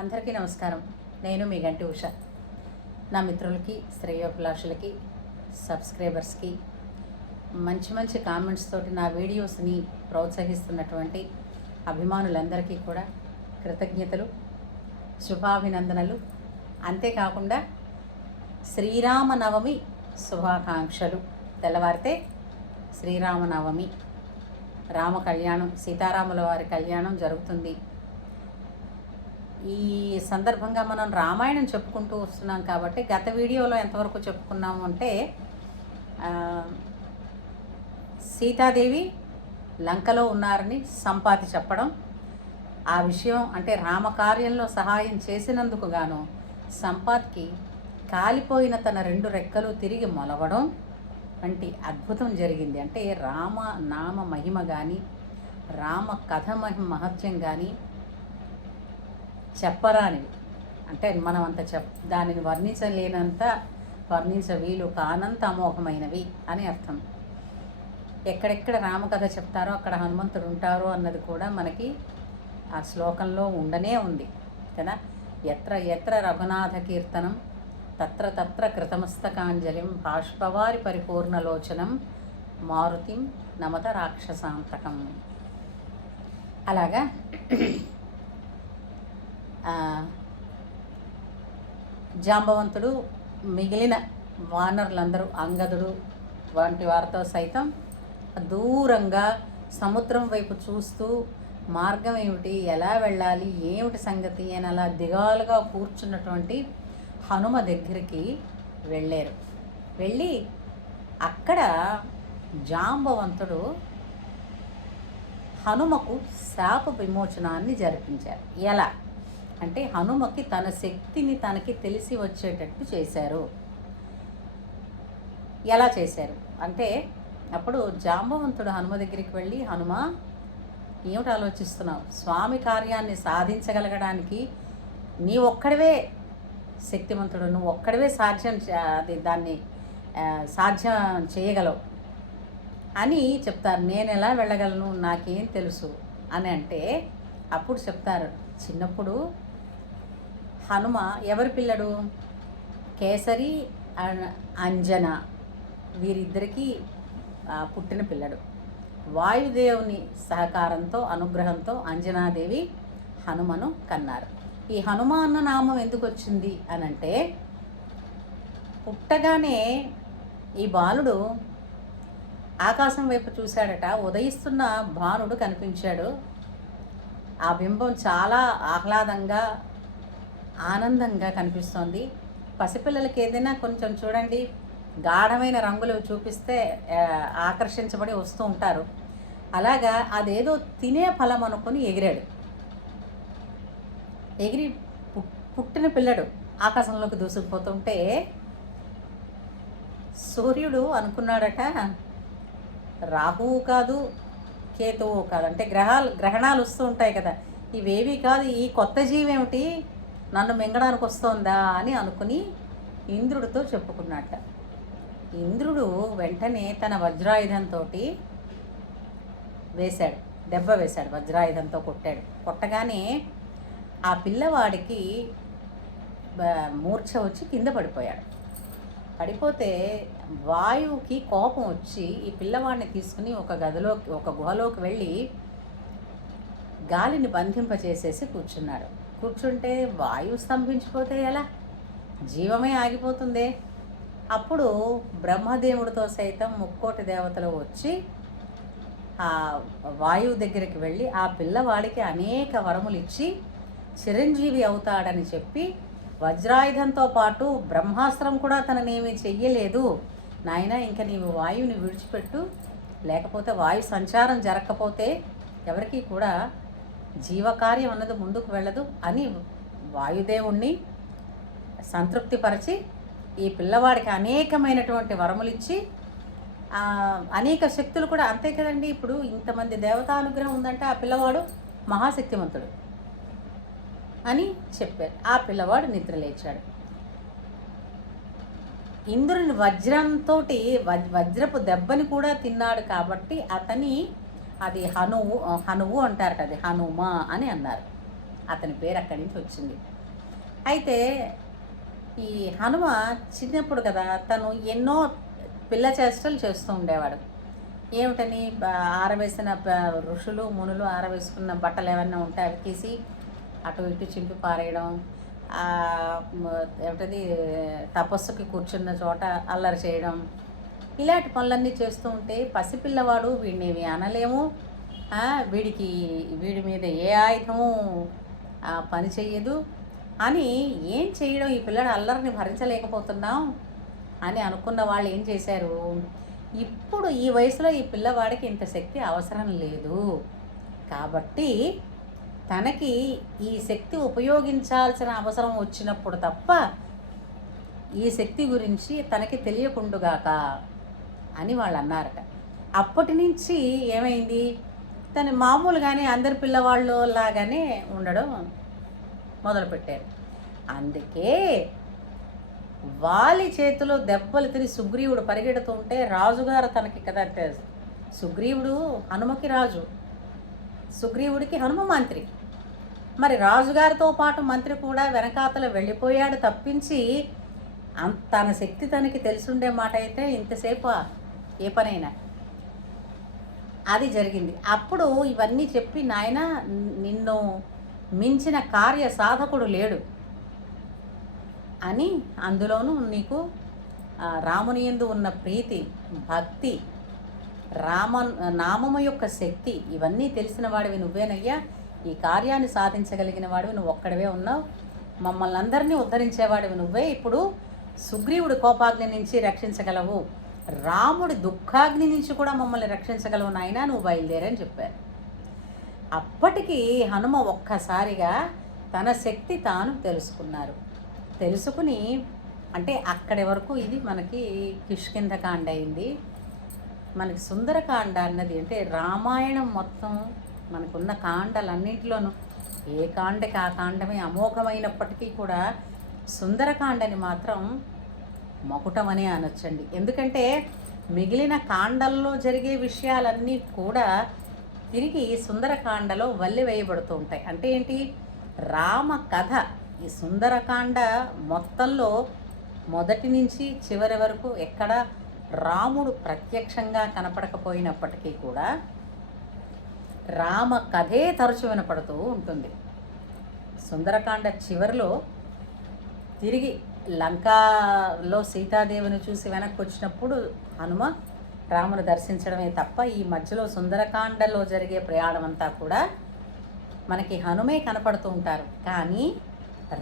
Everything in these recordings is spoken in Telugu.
అందరికీ నమస్కారం. నేను మీ గంటి ఉష. నా మిత్రులకి, శ్రేయోభిలాషులకి, సబ్స్క్రైబర్స్కి మంచి మంచి కామెంట్స్ తోటి నా వీడియోస్ని ప్రోత్సహిస్తున్నటువంటి అభిమానులందరికీ కూడా కృతజ్ఞతలు, శుభాభినందనలు. అంతేకాకుండా శ్రీరామనవమి శుభాకాంక్షలు. తెల్లవారితే శ్రీరామనవమి, రామ కళ్యాణం, సీతారాముల వారి కళ్యాణం జరుగుతుంది. ఈ సందర్భంగా మనం రామాయణం చెప్పుకుంటూ వస్తున్నాం కాబట్టి గత వీడియోలో ఎంతవరకు చెప్పుకున్నాము అంటే సీతాదేవి లంకలో ఉన్నారని సంపాతి చెప్పడం, ఆ విషయం అంటే రామకార్యంలో సహాయం చేసినందుకు గాను సంపాతికి కాలిపోయిన తన 2 రెక్కలు తిరిగి మొలవడం వంటి అద్భుతం జరిగింది. అంటే రామ నామ మహిమ కానీ, రామ కథ మహత్యం కానీ చెప్పరానివి. అంటే మనం అంత దానిని వర్ణించ వీలు కానంత అమోఘమైనవి అని అర్థం. ఎక్కడెక్కడ రామకథ చెప్తారో అక్కడ హనుమంతుడు ఉంటారో అన్నది కూడా మనకి ఆ శ్లోకంలో ఉండనే ఉంది కదా. ఎత్ర ఎత్ర రఘునాథ కీర్తనం తత్ర తత్ర కృతమస్తకాంజలిం బాష్పవారి పరిపూర్ణలోచనం మారుతిం నమత రాక్షసాంతకం. అలాగా జాంబవంతుడు మిగిలిన వానరులందరూ, అంగదుడు వంటి వారితో సైతం దూరంగా సముద్రం వైపు చూస్తూ మార్గం ఏమిటి, ఎలా వెళ్ళాలి, ఏమిటి సంగతి అని అలా దిగాలుగా కూర్చున్నటువంటి హనుమ దగ్గరికి వెళ్ళి అక్కడ జాంబవంతుడు హనుమకు శాప విమోచనాన్ని జరిపించారు. ఎలా అంటే హనుమకి తన శక్తిని తనకి తెలిసి వచ్చేటట్టు చేశారు. ఎలా చేశారు అంటే అప్పుడు జాంబవంతుడు హనుమ దగ్గరికి వెళ్ళి, హనుమ ఏమిటి ఆలోచిస్తున్నావు? స్వామి కార్యాన్ని సాధించగలగడానికి నీ ఒక్కడివే శక్తివంతుడు, నువ్వు ఒక్కడివే దాన్ని సాధ్యం చేయగలవు అని చెప్తారు. నేను ఎలా వెళ్ళగలను, నాకేం తెలుసు అని అంటే అప్పుడు చెప్తారు, చిన్నప్పుడు హనుమ ఎవరి పిల్లడు? కేసరి అంజన వీరిద్దరికీ పుట్టిన పిల్లడు. వాయుదేవుని సహకారంతో, అనుగ్రహంతో అంజనాదేవి హనుమను కన్నారు. ఈ హనుమ అన్న నామం ఎందుకు వచ్చింది అని అంటే పుట్టగానే ఈ బాలుడు ఆకాశం వైపు చూశాడట. ఉదయిస్తున్న భానుడు కనిపించాడు. ఆ బింబం చాలా ఆహ్లాదంగా, ఆనందంగా కనిపిస్తోంది. పసిపిల్లలకి ఏదైనా కొంచెం చూడండి, గాఢమైన రంగులు చూపిస్తే ఆకర్షించబడి వస్తూ ఉంటారు. అలాగా అదేదో తినే ఫలం అనుకుని ఎగిరాడు. ఎగిరి పుట్టిన పిల్లడు ఆకాశంలోకి దూసుకుపోతుంటే సూర్యుడు అనుకున్నాడట, రాహువు కాదు, కేతువు కాదు, అంటే గ్రహణాలు వస్తూ ఉంటాయి కదా, ఇవేవి కాదు, ఈ కొత్త జీవేమిటి నన్ను మింగడానికి వస్తోందా అని అనుకుని ఇంద్రుడితో చెప్పుకున్నట్ట. ఇంద్రుడు వెంటనే తన వజ్రాయుధంతో దెబ్బ వేశాడు, వజ్రాయుధంతో కొట్టాడు. కొట్టగానే ఆ పిల్లవాడికి మూర్ఛ వచ్చి కింద పడిపోయాడు. పడిపోతే వాయువుకి కోపం వచ్చి ఈ పిల్లవాడిని తీసుకుని ఒక గుహలోకి వెళ్ళి గాలిని బంధింపచేసేసి కూర్చున్నాడు. కూర్చుంటే వాయువు స్తంభించిపోతే ఎలా? జీవమే ఆగిపోతుందే. అప్పుడు బ్రహ్మదేవుడితో సైతం 3,000,000 దేవతలు వచ్చి ఆ వాయువు దగ్గరికి వెళ్ళి ఆ పిల్లవాడికి అనేక వరములు ఇచ్చి చిరంజీవి అవుతాడని చెప్పి, వజ్రాయుధంతో పాటు బ్రహ్మాస్త్రం కూడా తననేమీ చెయ్యలేదు, నాయన ఇంక నీవు వాయువుని విడిచిపెట్టు, లేకపోతే వాయు సంచారం జరగకపోతే ఎవరికి కూడా జీవకార్యం అన్నది ముందుకు వెళ్ళదు అని వాయుదేవుణ్ణి సంతృప్తిపరిచి ఈ పిల్లవాడికి అనేకమైనటువంటి వరములిచ్చి అనేక శక్తులు కూడా. అంతే కదండి, ఇప్పుడు ఇంతమంది దేవతానుగ్రహం ఉందంటే ఆ పిల్లవాడు మహాశక్తివంతుడు అని చెప్పారు. ఆ పిల్లవాడు నిద్రలేచాడు. ఇంద్రుని వజ్రపు దెబ్బని కూడా తిన్నాడు కాబట్టి అది హనువు అంటారట, అది హనుమ అని అన్నారు. అతని పేరు అక్కడి నుంచి వచ్చింది. అయితే ఈ హనుమ చిన్నప్పుడు కదా, తను ఎన్నో పిల్ల చేష్టలు చేస్తూ ఉండేవాడు. ఏమిటని, ఆరవేసిన ఋషులు మునులు ఆరవేసుకున్న బట్టలు ఏమన్నా ఉంటే అవి తీసి అటు ఇటు చింపి పారేయడం, ఏమిటది తపస్సుకి కూర్చున్న చోట అల్లరి చేయడం, ఇలాంటి పనులన్నీ చేస్తూ ఉంటే పసిపిల్లవాడు వీడిని అనలేము, వీడి మీద ఏ ఆయుధము పని చెయ్యదు అని, ఏం చేయడం ఈ పిల్లడు అల్లరిని భరించలేకపోతున్నాం అని అనుకున్న వాళ్ళు ఏం చేశారు, ఇప్పుడు ఈ వయసులో ఈ పిల్లవాడికి ఇంత శక్తి అవసరం లేదు కాబట్టి తనకి ఈ శక్తి ఉపయోగించాల్సిన అవసరం వచ్చినప్పుడు తప్ప ఈ శక్తి గురించి తనకి తెలియకుండుగాక అని వాళ్ళు అన్నారట. అప్పటి నుంచి ఏమైంది, తను మామూలుగానే అందరి పిల్లవాళ్ళు లాగానే ఉండడం మొదలుపెట్టారు. అందుకే వాలి చేతిలో దెబ్బలు తిని సుగ్రీవుడు పరిగెడుతూ ఉంటే రాజుగారు తనకి కదా, సుగ్రీవుడు హనుమకి రాజు, సుగ్రీవుడికి హనుమ మంత్రి. మరి రాజుగారితో పాటు మంత్రి కూడా వెనకాతల వెళ్ళిపోయాడు తప్పించి తన శక్తి తనకి తెలుసుండే మాట అయితే ఇంతసేపు ఏ పనైనా అది జరిగింది. అప్పుడు ఇవన్నీ చెప్పి, నాయన నిన్ను మించిన కార్య సాధకుడు లేడు అని, అందులోనూ నీకు రాముని యందు ఉన్న ప్రీతి, భక్తి, నామము యొక్క శక్తి ఇవన్నీ తెలిసిన వాడివి నువ్వేనయ్యా, ఈ కార్యాన్ని సాధించగలిగిన వాడివి నువ్వు ఒక్కడివే ఉన్నావు, మమ్మల్ని అందరినీ ఉద్ధరించేవాడివి నువ్వే, ఇప్పుడు సుగ్రీవుడి కోపాగ్ని నుంచి రక్షించగలవు, రాముడి దుఃఖాగ్ని నుంచి కూడా మమ్మల్ని రక్షించగలవు నాయనా, నువ్వు బయలుదేరని చెప్పారు. అప్పటికి హనుమ ఒక్కసారిగా తన శక్తి తాను తెలుసుకుని, అంటే అక్కడి వరకు ఇది మనకి కిష్కింధకాండ అయింది. మనకి సుందరకాండ అన్నది అంటే రామాయణం మొత్తం మనకున్న కాండలన్నింటిలోనూ ఏ కాండకి ఆ కాండమే అమోఘమైనప్పటికీ కూడా సుందరకాండని మాత్రం మకుటమనే అనొచ్చండి. ఎందుకంటే మిగిలిన కాండల్లో జరిగే విషయాలన్నీ కూడా తిరిగి సుందరకాండలో వల్లి వేయబడుతూ ఉంటాయి. అంటే ఏంటి, రామ కథ ఈ సుందరకాండ మొత్తంలో మొదటి నుంచి చివరి వరకు ఎక్కడ రాముడు ప్రత్యక్షంగా కనపడకపోయినప్పటికీ కూడా రామ కథే తరచు వినపడుతూ ఉంటుంది. సుందరకాండ చివరిలో తిరిగి లంకలో సీతాదేవిని చూసి వెనక్కి వచ్చినప్పుడు హనుమ రామును దర్శించడమే తప్ప ఈ మధ్యలో సుందరకాండలో జరిగే ప్రయాణం అంతా కూడా మనకి హనుమే కనపడుతూ ఉంటారు. కానీ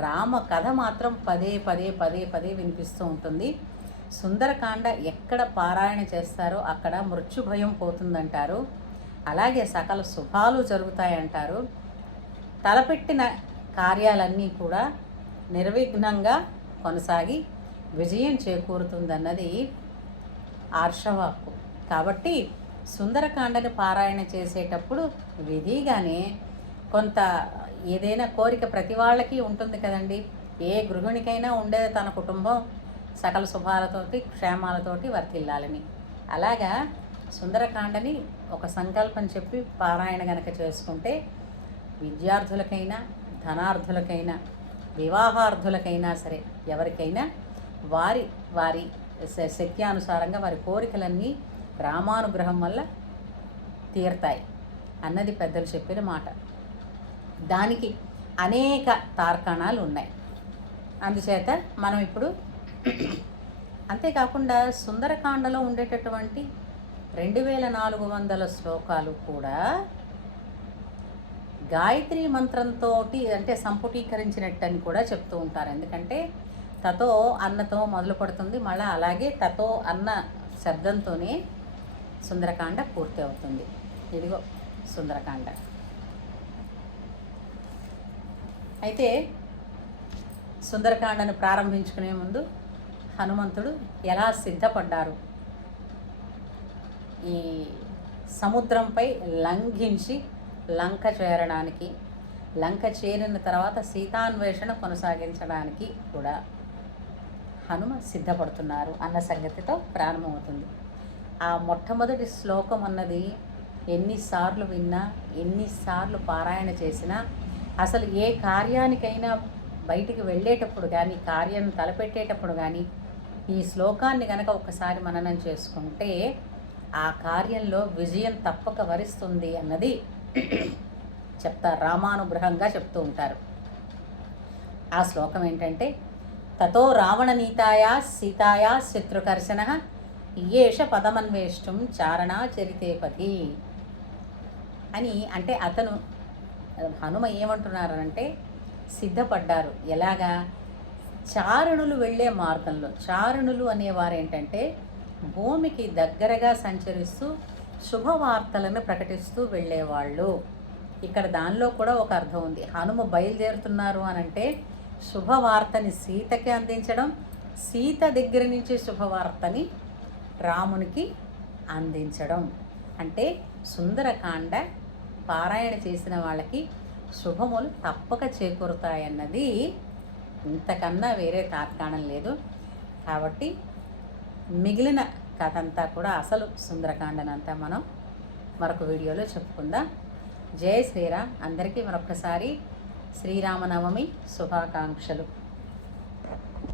రామ కథ మాత్రం పదే పదే పదే పదే వినిపిస్తూ ఉంటుంది. సుందరకాండ ఎక్కడ పారాయణ చేస్తారో అక్కడ మృత్యుభయం పోతుందంటారు, అలాగే సకల శుభాలు జరుగుతాయంటారు, తలపెట్టిన కార్యాలన్నీ కూడా నిర్విఘ్నంగా కొనసాగి విజయం చేకూరుతుందన్నది ఆర్షవాక్కు. కాబట్టి సుందరకాండని పారాయణ చేసేటప్పుడు విధిగానే కొంత ఏదైనా కోరిక ప్రతి వాళ్ళకి ఉంటుంది కదండి, ఏ గృహిణికైనా ఉండేది తన కుటుంబం సకల శుభాలతోటి క్షేమాలతోటి వర్తిల్లాలని. అలాగా సుందరకాండని ఒక సంకల్పం చెప్పి పారాయణ గనక చేసుకుంటే విద్యార్థులకైనా, ధనార్థులకైనా, వివాహార్థులకైనా సరే ఎవరికైనా వారి వారి శక్త్యానుసారంగా వారి కోరికలన్నీ రామానుగ్రహం వల్ల తీరుతాయి అన్నది పెద్దలు చెప్పిన మాట. దానికి అనేక తార్కాణాలు ఉన్నాయి. అందుచేత మనం ఇప్పుడు అంతేకాకుండా సుందరకాండలో ఉండేటటువంటి 2400 శ్లోకాలు కూడా గాయత్రి మంత్రంతో అంటే సంపుటీకరించినట్టు అని కూడా చెప్తూ ఉంటారు. ఎందుకంటే తతో అన్నతో మొదలు పడుతుంది, మళ్ళీ అలాగే తతో అన్న శబ్దంతోనే సుందరకాండ పూర్తి అవుతుంది. ఇదిగో సుందరకాండ. అయితే సుందరకాండను ప్రారంభించుకునే ముందు హనుమంతుడు ఎలా సిద్ధపడ్డారు, ఈ సముద్రంపై లంఘించి లంక చేరడానికి, లంక చేరిన తర్వాత సీతాన్వేషణ కొనసాగించడానికి కూడా హనుమ సిద్ధపడుతున్నారు అన్న సంగతితో ప్రారంభమవుతుంది. ఆ మొట్టమొదటి శ్లోకం అన్నది ఎన్నిసార్లు విన్నా, ఎన్నిసార్లు పారాయణ చేసినా అసలు ఏ కార్యానికైనా బయటికి వెళ్ళేటప్పుడు కానీ, కార్యం తలపెట్టేటప్పుడు కానీ ఈ శ్లోకాన్ని గనక ఒక్కసారి మననం చేసుకుంటే ఆ కార్యంలో విజయం తప్పక వరిస్తుంది అన్నది చెప్తారు, రామానుగ్రహంగా చెప్తూ ఉంటారు. ఆ శ్లోకం ఏంటంటే, తతో రావణనీతాయా సీతాయా శత్రుకర్షణ ఏష పదమన్వేష్టం చారణా చరితేపతి అని. అంటే అతను హనుమ ఏమంటున్నారంటే సిద్ధపడ్డారు. ఎలాగా? చారణులు వెళ్ళే మార్గంలో. చారణులు అనేవారు ఏంటంటే భూమికి దగ్గరగా సంచరిస్తూ శుభవార్తలను ప్రకటిస్తూ వెళ్ళేవాళ్ళు. ఇక్కడ దానిలో కూడా ఒక అర్థం ఉంది. హనుమ బయలుదేరుతున్నారు అనంటే శుభవార్తని సీతకి అందించడం, సీత దగ్గర నుంచి శుభవార్తని రామునికి అందించడం. అంటే సుందరకాండ పారాయణ చేసిన వాళ్ళకి శుభములు తప్పక చేకూరుతాయన్నది ఇంతకన్నా వేరే తాత్కాణం లేదు. కాబట్టి మిగిలిన కథ అంతా కూడా, అసలు సుందరకాండనంతా మనం మరొక వీడియోలో చెప్పుకుందాం. జై శ్రీరామ్. అందరికీ మరొకసారి శ్రీరామనవమి శుభాకాంక్షలు.